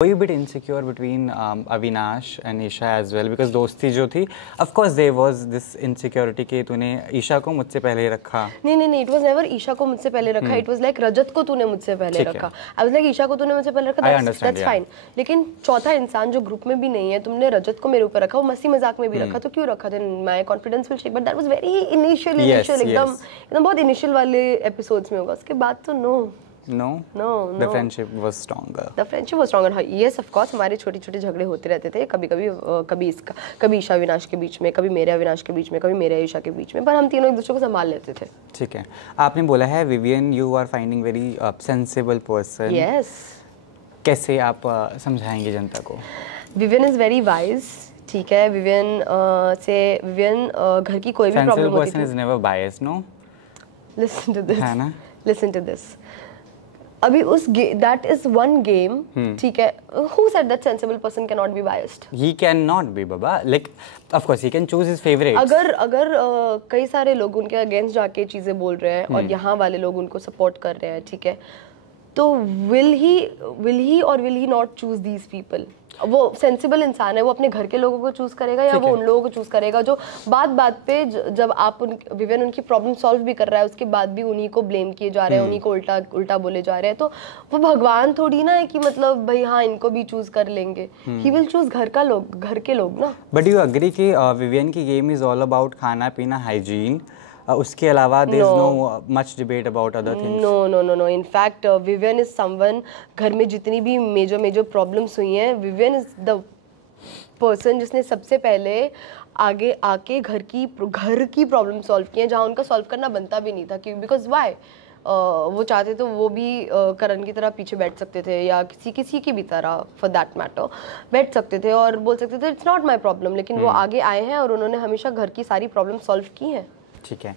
Were you a bit insecure between Avinash and Isha as well? Because दोस्ती जो थी, of course there was this insecurity कि तूने ईशा को मुझसे पहले रखा. नहीं, it was never ईशा को मुझसे पहले रखा. It was like रजत को तूने मुझसे पहले रखा. I was like ईशा को तूने मुझसे पहले रखा. That's fine. लेकिन चौथा इंसान जो ग्रुप में भी नहीं है, तुमने रजत को मेरे ऊपर रखा, वो मस्ती मजाक में भी रखा, तो क्यों रखा? Then my confidence will shake. But that was very initial एकदम बहुत initial वाले episodes में होगा. उसके बाद तो no. The friendship was stronger. The friendship was stronger. Yes, of course. हमारे छोटे-छोटे झगड़े होते रहते थे. कभी ईशा अविनाश के बीच में, कभी मेरे अविनाश के बीच में, कभी मेरे ईशा के बीच में. पर हम तीनों एक दूसरे को संभाल लेते थे. ठीक है. आपने बोला है Vivian, you are finding very sensible person. Yes. कैसे आप समझाएंगे जनता को? Vivian is very wise. ठीक है. विवियन घर की कोई भी प्रॉब्लम होती थी. Sensible person is never biased, no? Listen to this. है ना? Listen to this. अभी उस that is one game, ठीक है. Who said that sensible person cannot be biased? He cannot be, Baba. Like, of course, he can choose his favorites. अगर कई सारे लोग उनके अगेंस्ट जाके चीजें बोल रहे हैं और यहाँ वाले लोग उनको सपोर्ट कर रहे हैं, ठीक है, तो will he or will he not choose these people? वो सेंसिबल इंसान है, वो अपने घर के लोगों को चूज करेगा या वो उन लोगों को चूज करेगा जो बात पे जब आप विवियन उनकी प्रॉब्लम सॉल्व भी कर रहा है, उसके बाद भी उन्हीं को ब्लेम किए जा रहे हैं, उन्हीं को उल्टा बोले जा रहे हैं. तो वो भगवान थोड़ी ना है कि मतलब भाई हाँ इनको भी चूज कर लेंगे. ही विल चूज घर के लोग ना. बट यू अग्री कि विवियन की गेम इज ऑल अबाउट खाना पीना, हाइजीन, उसके अलावा there is no much debate about other things? No. In fact Vivian is someone, घर में जितनी भी मेजर प्रॉब्लम्स हुई हैं, विवियन इज द पर्सन जिसने सबसे पहले आगे आके घर की प्रॉब्लम सॉल्व की है, जहाँ उनका सॉल्व करना बनता भी नहीं था. क्यों? बिकॉज वाई वो चाहते तो वो भी करण की तरह पीछे बैठ सकते थे या किसी की भी तरह फॉर दैट मैटर बैठ सकते थे और बोल सकते थे इट्स नॉट माई प्रॉब्लम. लेकिन वो आगे आए हैं और उन्होंने हमेशा घर की सारी प्रॉब्लम सॉल्व की हैं. ठीक है.